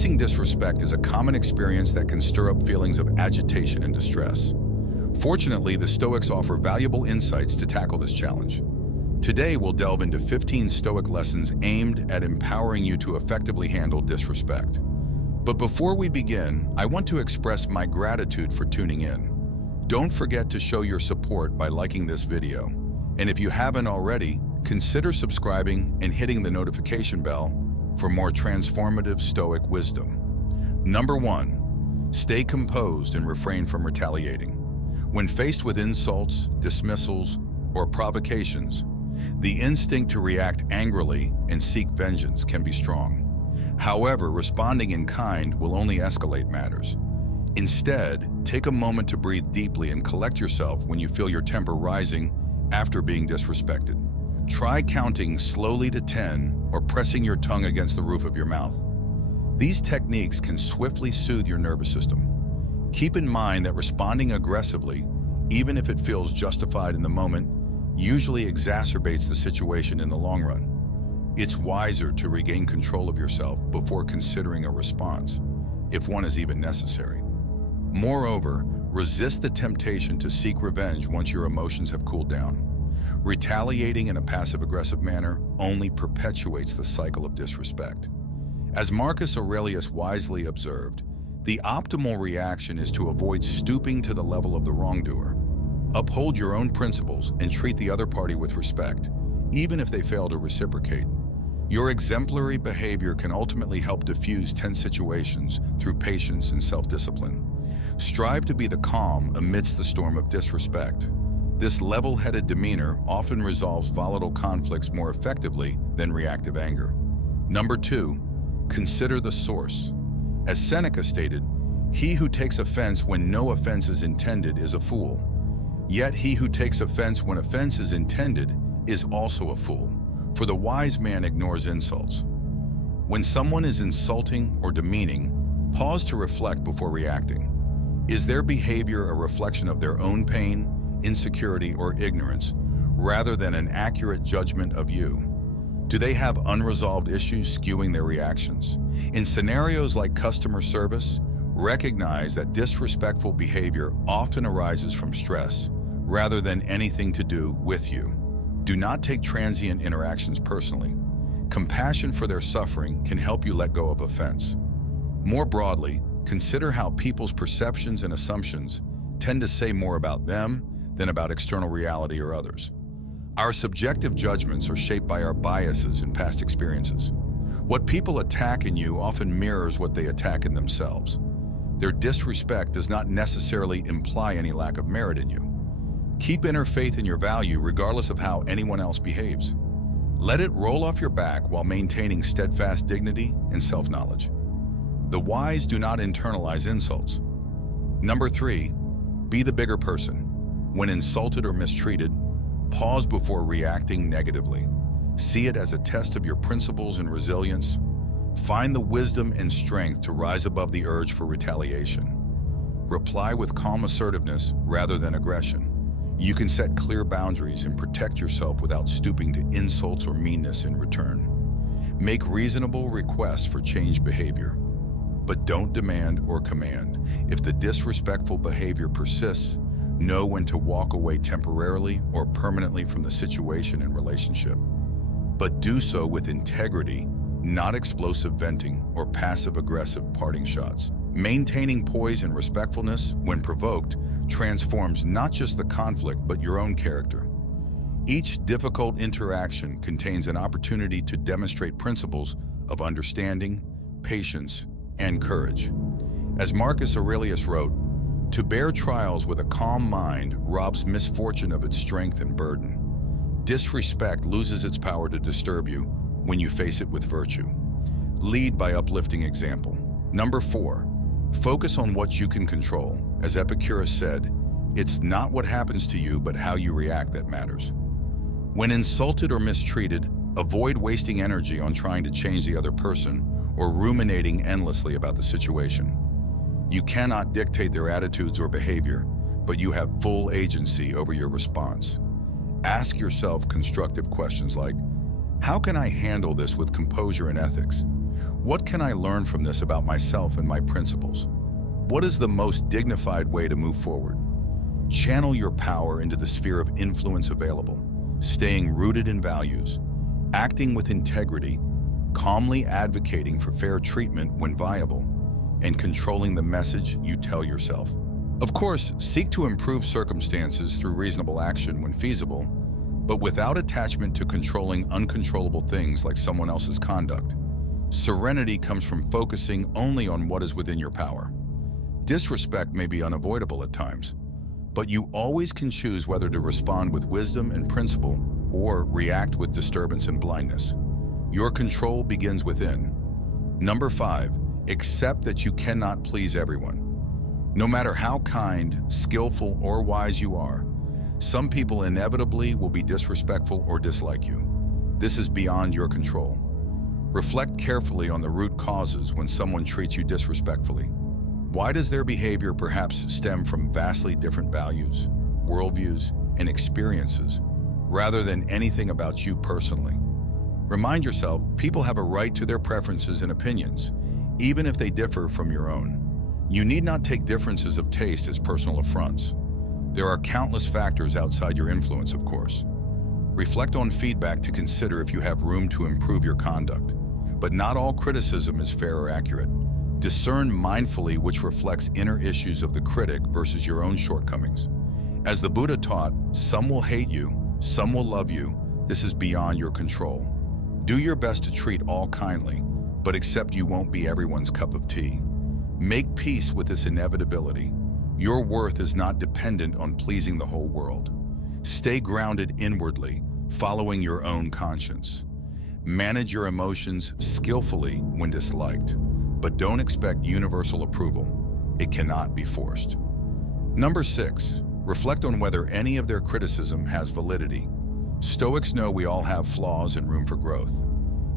Facing disrespect is a common experience that can stir up feelings of agitation and distress. Fortunately, the Stoics offer valuable insights to tackle this challenge. Today, we'll delve into 15 Stoic lessons aimed at empowering you to effectively handle disrespect. But before we begin, I want to express my gratitude for tuning in. Don't forget to show your support by liking this video. And if you haven't already, consider subscribing and hitting the notification bell for more transformative Stoic wisdom. Number 1, stay composed and refrain from retaliating. When faced with insults, dismissals, or provocations, the instinct to react angrily and seek vengeance can be strong. However, responding in kind will only escalate matters. Instead, take a moment to breathe deeply and collect yourself when you feel your temper rising after being disrespected. Try counting slowly to 10 or pressing your tongue against the roof of your mouth. These techniques can swiftly soothe your nervous system. Keep in mind that responding aggressively, even if it feels justified in the moment, usually exacerbates the situation in the long run. It's wiser to regain control of yourself before considering a response, if one is even necessary. Moreover, resist the temptation to seek revenge once your emotions have cooled down. Retaliating in a passive-aggressive manner only perpetuates the cycle of disrespect. As Marcus Aurelius wisely observed, the optimal reaction is to avoid stooping to the level of the wrongdoer. Uphold your own principles and treat the other party with respect, even if they fail to reciprocate. Your exemplary behavior can ultimately help diffuse tense situations through patience and self-discipline. Strive to be the calm amidst the storm of disrespect. This level-headed demeanor often resolves volatile conflicts more effectively than reactive anger. Number 2, consider the source. As Seneca stated, "He who takes offense when no offense is intended is a fool. Yet he who takes offense when offense is intended is also a fool, for the wise man ignores insults." When someone is insulting or demeaning, pause to reflect before reacting. Is their behavior a reflection of their own pain, insecurity, or ignorance, rather than an accurate judgment of you? Do they have unresolved issues skewing their reactions? In scenarios like customer service, recognize that disrespectful behavior often arises from stress, rather than anything to do with you. Do not take transient interactions personally. Compassion for their suffering can help you let go of offense. More broadly, consider how people's perceptions and assumptions tend to say more about them than about external reality or others. Our subjective judgments are shaped by our biases and past experiences. What people attack in you often mirrors what they attack in themselves. Their disrespect does not necessarily imply any lack of merit in you. Keep inner faith in your value regardless of how anyone else behaves. Let it roll off your back while maintaining steadfast dignity and self-knowledge. The wise do not internalize insults. Number 3, be the bigger person. When insulted or mistreated, pause before reacting negatively. See it as a test of your principles and resilience. Find the wisdom and strength to rise above the urge for retaliation. Reply with calm assertiveness rather than aggression. You can set clear boundaries and protect yourself without stooping to insults or meanness in return. Make reasonable requests for changed behavior, but don't demand or command. If the disrespectful behavior persists, know when to walk away temporarily or permanently from the situation and relationship. But do so with integrity, not explosive venting or passive-aggressive parting shots. Maintaining poise and respectfulness when provoked transforms not just the conflict but your own character. Each difficult interaction contains an opportunity to demonstrate principles of understanding, patience, and courage. As Marcus Aurelius wrote, "To bear trials with a calm mind robs misfortune of its strength and burden." Disrespect loses its power to disturb you when you face it with virtue. Lead by uplifting example. Number 4, focus on what you can control. As Epicurus said, "It's not what happens to you, but how you react that matters." When insulted or mistreated, avoid wasting energy on trying to change the other person or ruminating endlessly about the situation. You cannot dictate their attitudes or behavior, but you have full agency over your response. Ask yourself constructive questions like, how can I handle this with composure and ethics? What can I learn from this about myself and my principles? What is the most dignified way to move forward? Channel your power into the sphere of influence available, staying rooted in values, acting with integrity, calmly advocating for fair treatment when viable, and controlling the message you tell yourself. Of course, seek to improve circumstances through reasonable action when feasible, but without attachment to controlling uncontrollable things like someone else's conduct. Serenity comes from focusing only on what is within your power. Disrespect may be unavoidable at times, but you always can choose whether to respond with wisdom and principle or react with disturbance and blindness. Your control begins within. Number 5, accept that you cannot please everyone. No matter how kind, skillful, or wise you are, some people inevitably will be disrespectful or dislike you. This is beyond your control. Reflect carefully on the root causes when someone treats you disrespectfully. Why does their behavior perhaps stem from vastly different values, worldviews, and experiences, rather than anything about you personally? Remind yourself, people have a right to their preferences and opinions, even if they differ from your own. You need not take differences of taste as personal affronts. There are countless factors outside your influence, of course. Reflect on feedback to consider if you have room to improve your conduct. But not all criticism is fair or accurate. Discern mindfully which reflects inner issues of the critic versus your own shortcomings. As the Buddha taught, some will hate you, some will love you. This is beyond your control. Do your best to treat all kindly, but accept you won't be everyone's cup of tea. Make peace with this inevitability. Your worth is not dependent on pleasing the whole world. Stay grounded inwardly, following your own conscience. Manage your emotions skillfully when disliked, but don't expect universal approval. It cannot be forced. Number 6, reflect on whether any of their criticism has validity. Stoics know we all have flaws and room for growth.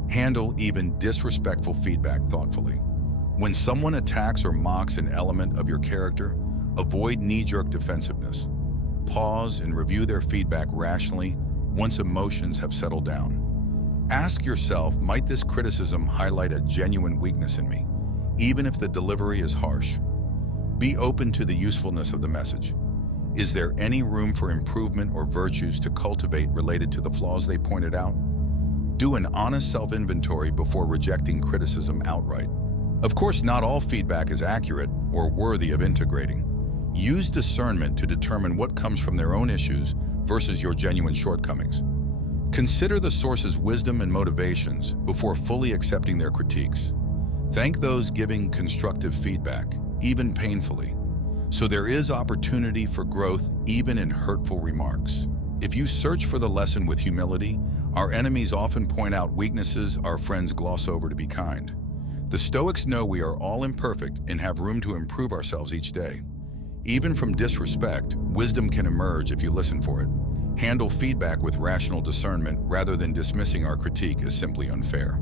Handle even disrespectful feedback thoughtfully. When someone attacks or mocks an element of your character, avoid knee-jerk defensiveness. Pause and review their feedback rationally once emotions have settled down. Ask yourself, might this criticism highlight a genuine weakness in me, even if the delivery is harsh? Be open to the usefulness of the message. Is there any room for improvement or virtues to cultivate related to the flaws they pointed out? Do an honest self-inventory before rejecting criticism outright. Of course, not all feedback is accurate or worthy of integrating. Use discernment to determine what comes from their own issues versus your genuine shortcomings. Consider the source's wisdom and motivations before fully accepting their critiques. Thank those giving constructive feedback, even painfully, so there is opportunity for growth even in hurtful remarks. If you search for the lesson with humility, our enemies often point out weaknesses our friends gloss over to be kind. The Stoics know we are all imperfect and have room to improve ourselves each day. Even from disrespect, wisdom can emerge if you listen for it. Handle feedback with rational discernment rather than dismissing our critique as simply unfair.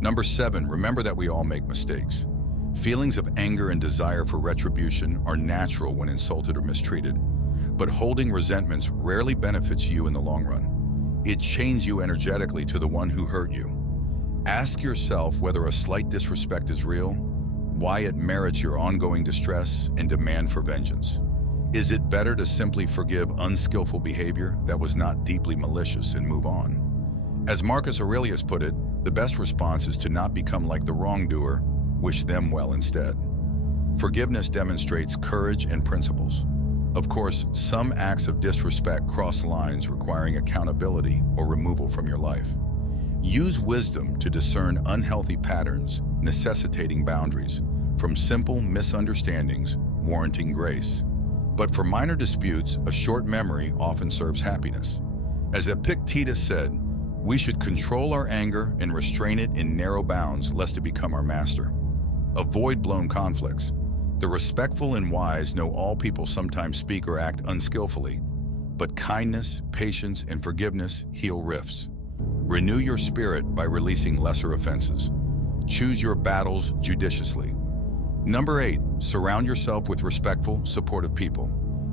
Number 7, remember that we all make mistakes. Feelings of anger and desire for retribution are natural when insulted or mistreated, but holding resentments rarely benefits you in the long run. It chains you energetically to the one who hurt you. Ask yourself whether a slight disrespect is real, why it merits your ongoing distress and demand for vengeance. Is it better to simply forgive unskillful behavior that was not deeply malicious and move on? As Marcus Aurelius put it, the best response is to not become like the wrongdoer, wish them well instead. Forgiveness demonstrates courage and principles. Of course, some acts of disrespect cross lines requiring accountability or removal from your life. Use wisdom to discern unhealthy patterns necessitating boundaries, from simple misunderstandings warranting grace. But for minor disputes, a short memory often serves happiness. As Epictetus said, we should control our anger and restrain it in narrow bounds lest it become our master. Avoid blown conflicts. The respectful and wise know all people sometimes speak or act unskillfully, but kindness, patience, and forgiveness heal rifts. Renew your spirit by releasing lesser offenses. Choose your battles judiciously. Number 8, surround yourself with respectful, supportive people.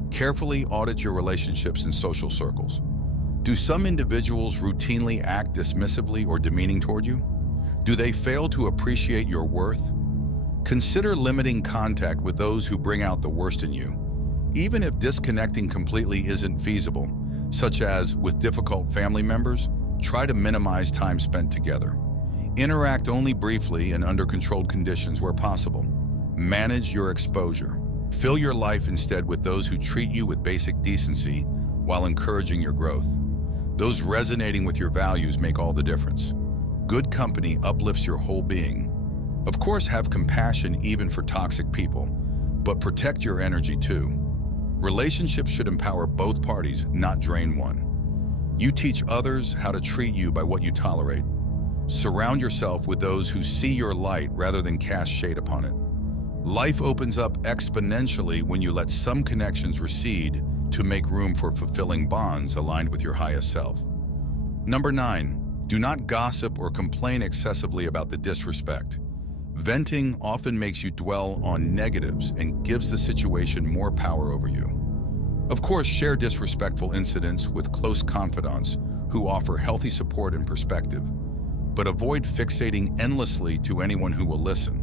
Carefully audit your relationships and social circles. Do some individuals routinely act dismissively or demeaning toward you? Do they fail to appreciate your worth? Consider limiting contact with those who bring out the worst in you, even if disconnecting completely isn't feasible, such as with difficult family members. Try to minimize time spent together. Interact only briefly and under controlled conditions where possible. Manage your exposure. Fill your life instead with those who treat you with basic decency while encouraging your growth. Those resonating with your values make all the difference. Good company uplifts your whole being. Of course, have compassion even for toxic people, but protect your energy too. Relationships should empower both parties, not drain one. You teach others how to treat you by what you tolerate. Surround yourself with those who see your light rather than cast shade upon it. Life opens up exponentially when you let some connections recede to make room for fulfilling bonds aligned with your highest self. Number 9, do not gossip or complain excessively about the disrespect. Venting often makes you dwell on negatives and gives the situation more power over you. Of course, share disrespectful incidents with close confidants who offer healthy support and perspective, but avoid fixating endlessly to anyone who will listen.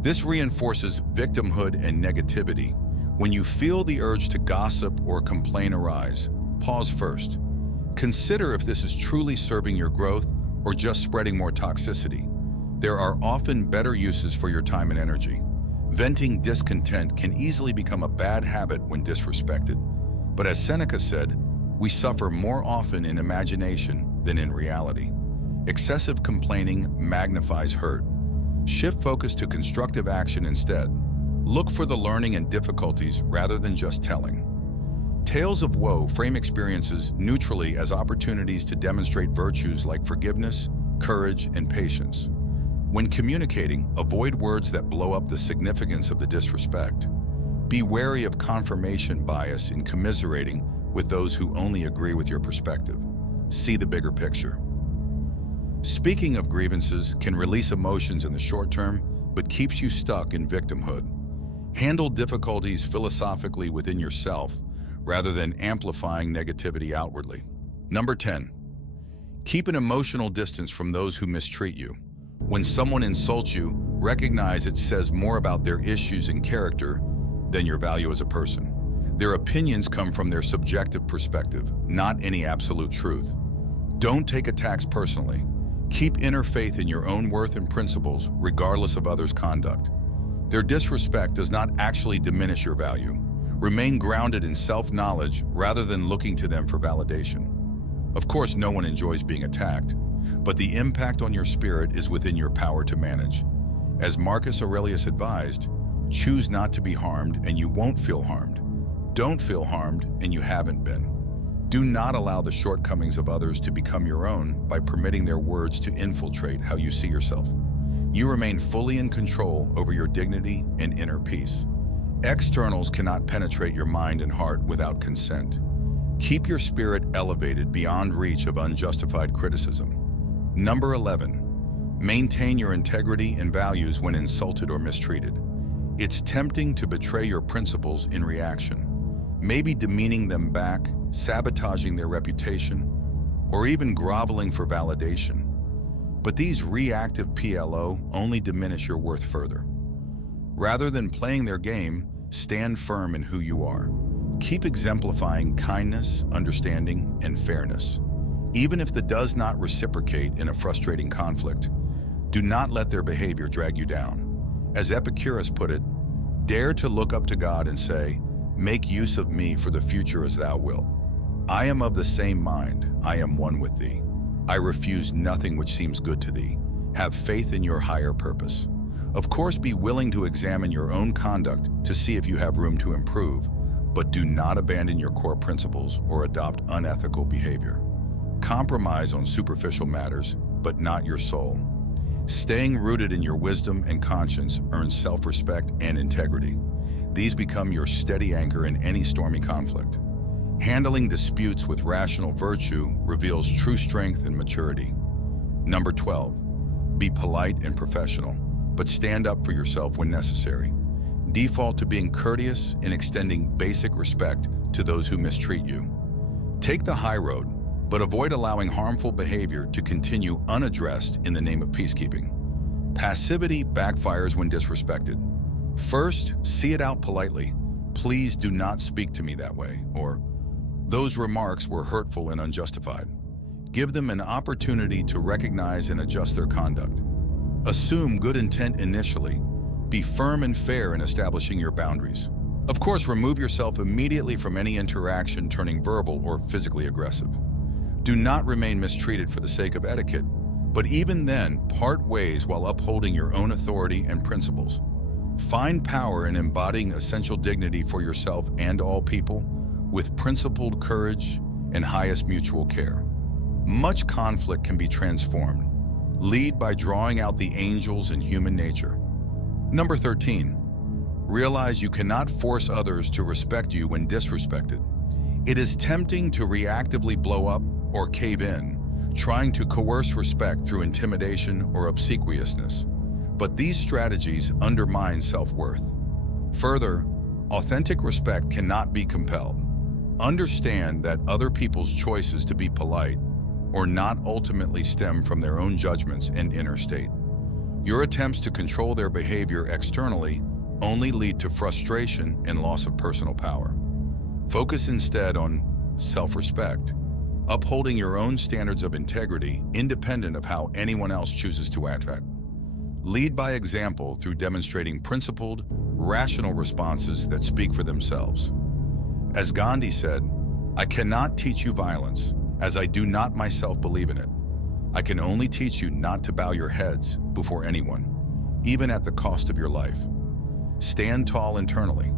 This reinforces victimhood and negativity. When you feel the urge to gossip or complain arise, pause first. Consider if this is truly serving your growth or just spreading more toxicity. There are often better uses for your time and energy. Venting discontent can easily become a bad habit when disrespected. But as Seneca said, we suffer more often in imagination than in reality. Excessive complaining magnifies hurt. Shift focus to constructive action instead. Look for the learning and difficulties rather than just telling. Tales of woe frame experiences neutrally as opportunities to demonstrate virtues like forgiveness, courage, and patience. When communicating, avoid words that blow up the significance of the disrespect. Be wary of confirmation bias in commiserating with those who only agree with your perspective. See the bigger picture. Speaking of grievances can release emotions in the short term, but keeps you stuck in victimhood. Handle difficulties philosophically within yourself rather than amplifying negativity outwardly. Number 10, keep an emotional distance from those who mistreat you. When someone insults you, recognize it says more about their issues and character than your value as a person. Their opinions come from their subjective perspective, not any absolute truth. Don't take attacks personally. Keep inner faith in your own worth and principles, regardless of others' conduct. Their disrespect does not actually diminish your value. Remain grounded in self-knowledge rather than looking to them for validation. Of course, no one enjoys being attacked, but the impact on your spirit is within your power to manage. As Marcus Aurelius advised, choose not to be harmed and you won't feel harmed. Don't feel harmed and you haven't been. Do not allow the shortcomings of others to become your own by permitting their words to infiltrate how you see yourself. You remain fully in control over your dignity and inner peace. Externals cannot penetrate your mind and heart without consent. Keep your spirit elevated beyond reach of unjustified criticism. Number 11, maintain your integrity and values when insulted or mistreated. It's tempting to betray your principles in reaction, maybe demeaning them back, sabotaging their reputation, or even groveling for validation. But these reactive PLO only diminish your worth further. Rather than playing their game, stand firm in who you are. Keep exemplifying kindness, understanding, and fairness. Even if that does not reciprocate in a frustrating conflict, do not let their behavior drag you down. As Epicurus put it, dare to look up to God and say, "Make use of me for the future as thou wilt. I am of the same mind, I am one with thee. I refuse nothing which seems good to thee. Have faith in your higher purpose." Of course, be willing to examine your own conduct to see if you have room to improve, but do not abandon your core principles or adopt unethical behavior. Compromise on superficial matters, but not your soul. Staying rooted in your wisdom and conscience earns self-respect and integrity. These become your steady anchor in any stormy conflict. Handling disputes with rational virtue reveals true strength and maturity. Number 12, be polite and professional, but stand up for yourself when necessary. Default to being courteous and extending basic respect to those who mistreat you. Take the high road, but avoid allowing harmful behavior to continue unaddressed in the name of peacekeeping. Passivity backfires when disrespected. First, see it out politely. "Please do not speak to me that way," or "Those remarks were hurtful and unjustified." Give them an opportunity to recognize and adjust their conduct. Assume good intent initially. Be firm and fair in establishing your boundaries. Of course, remove yourself immediately from any interaction turning verbal or physically aggressive. Do not remain mistreated for the sake of etiquette, but even then, part ways while upholding your own authority and principles. Find power in embodying essential dignity for yourself and all people with principled courage and highest mutual care. Much conflict can be transformed. Lead by drawing out the angels in human nature. Number 13, realize you cannot force others to respect you when disrespected. It is tempting to reactively blow up or cave in, trying to coerce respect through intimidation or obsequiousness. But these strategies undermine self-worth. Further, authentic respect cannot be compelled. Understand that other people's choices to be polite or not ultimately stem from their own judgments and inner state. Your attempts to control their behavior externally only lead to frustration and loss of personal power. Focus instead on self-respect, upholding your own standards of integrity independent of how anyone else chooses to act. Lead by example through demonstrating principled, rational responses that speak for themselves. As Gandhi said, "I cannot teach you violence, as I do not myself believe in it. I can only teach you not to bow your heads before anyone, even at the cost of your life." Stand tall internally.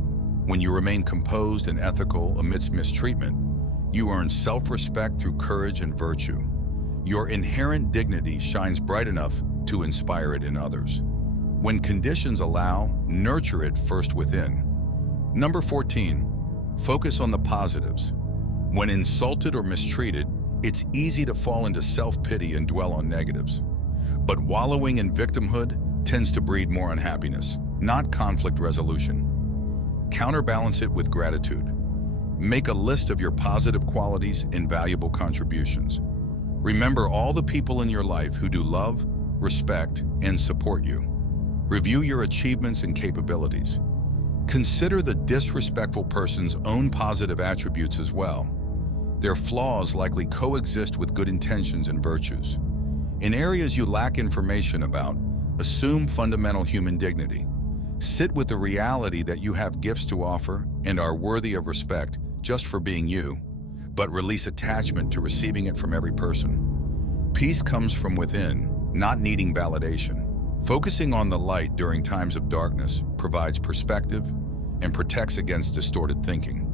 When you remain composed and ethical amidst mistreatment, you earn self-respect through courage and virtue. Your inherent dignity shines bright enough to inspire it in others. When conditions allow, nurture it first within. Number 14, focus on the positives. When insulted or mistreated, it's easy to fall into self-pity and dwell on negatives. But wallowing in victimhood tends to breed more unhappiness, not conflict resolution. Counterbalance it with gratitude. Make a list of your positive qualities and valuable contributions. Remember all the people in your life who do love, respect, and support you. Review your achievements and capabilities. Consider the disrespectful person's own positive attributes as well. Their flaws likely coexist with good intentions and virtues. In areas you lack information about, assume fundamental human dignity. Sit with the reality that you have gifts to offer and are worthy of respect just for being you, but release attachment to receiving it from every person. Peace comes from within, not needing validation. Focusing on the light during times of darkness provides perspective and protects against distorted thinking.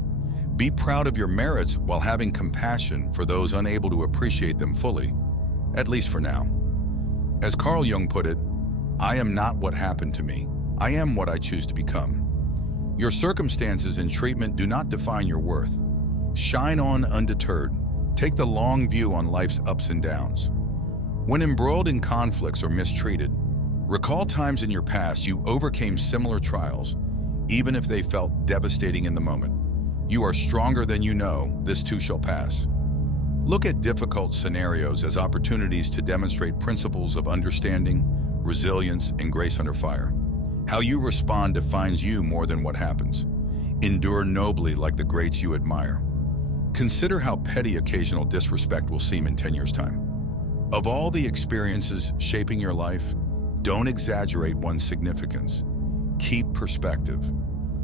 Be proud of your merits while having compassion for those unable to appreciate them fully, at least for now. As Carl Jung put it, "I am not what happened to me. I am what I choose to become." Your circumstances and treatment do not define your worth. Shine on undeterred. Take the long view on life's ups and downs. When embroiled in conflicts or mistreated, recall times in your past you overcame similar trials, even if they felt devastating in the moment. You are stronger than you know, this too shall pass. Look at difficult scenarios as opportunities to demonstrate principles of understanding, resilience, and grace under fire. How you respond defines you more than what happens. Endure nobly like the greats you admire. Consider how petty occasional disrespect will seem in 10 years' time. Of all the experiences shaping your life, don't exaggerate one's significance. Keep perspective.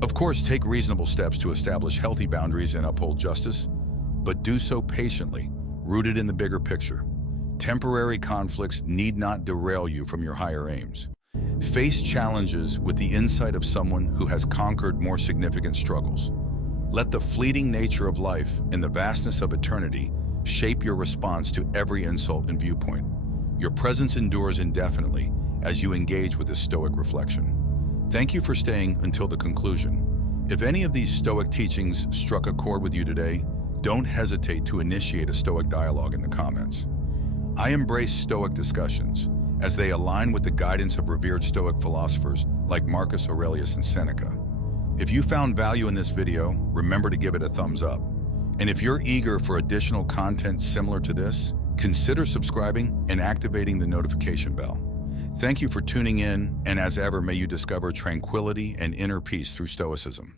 Of course, take reasonable steps to establish healthy boundaries and uphold justice, but do so patiently, rooted in the bigger picture. Temporary conflicts need not derail you from your higher aims. Face challenges with the insight of someone who has conquered more significant struggles. Let the fleeting nature of life and the vastness of eternity shape your response to every insult and viewpoint. Your presence endures indefinitely as you engage with this Stoic reflection. Thank you for staying until the conclusion. If any of these Stoic teachings struck a chord with you today, don't hesitate to initiate a Stoic dialogue in the comments. I embrace Stoic discussions as they align with the guidance of revered Stoic philosophers like Marcus Aurelius and Seneca. If you found value in this video, remember to give it a thumbs up. And if you're eager for additional content similar to this, consider subscribing and activating the notification bell. Thank you for tuning in, and as ever, may you discover tranquility and inner peace through Stoicism.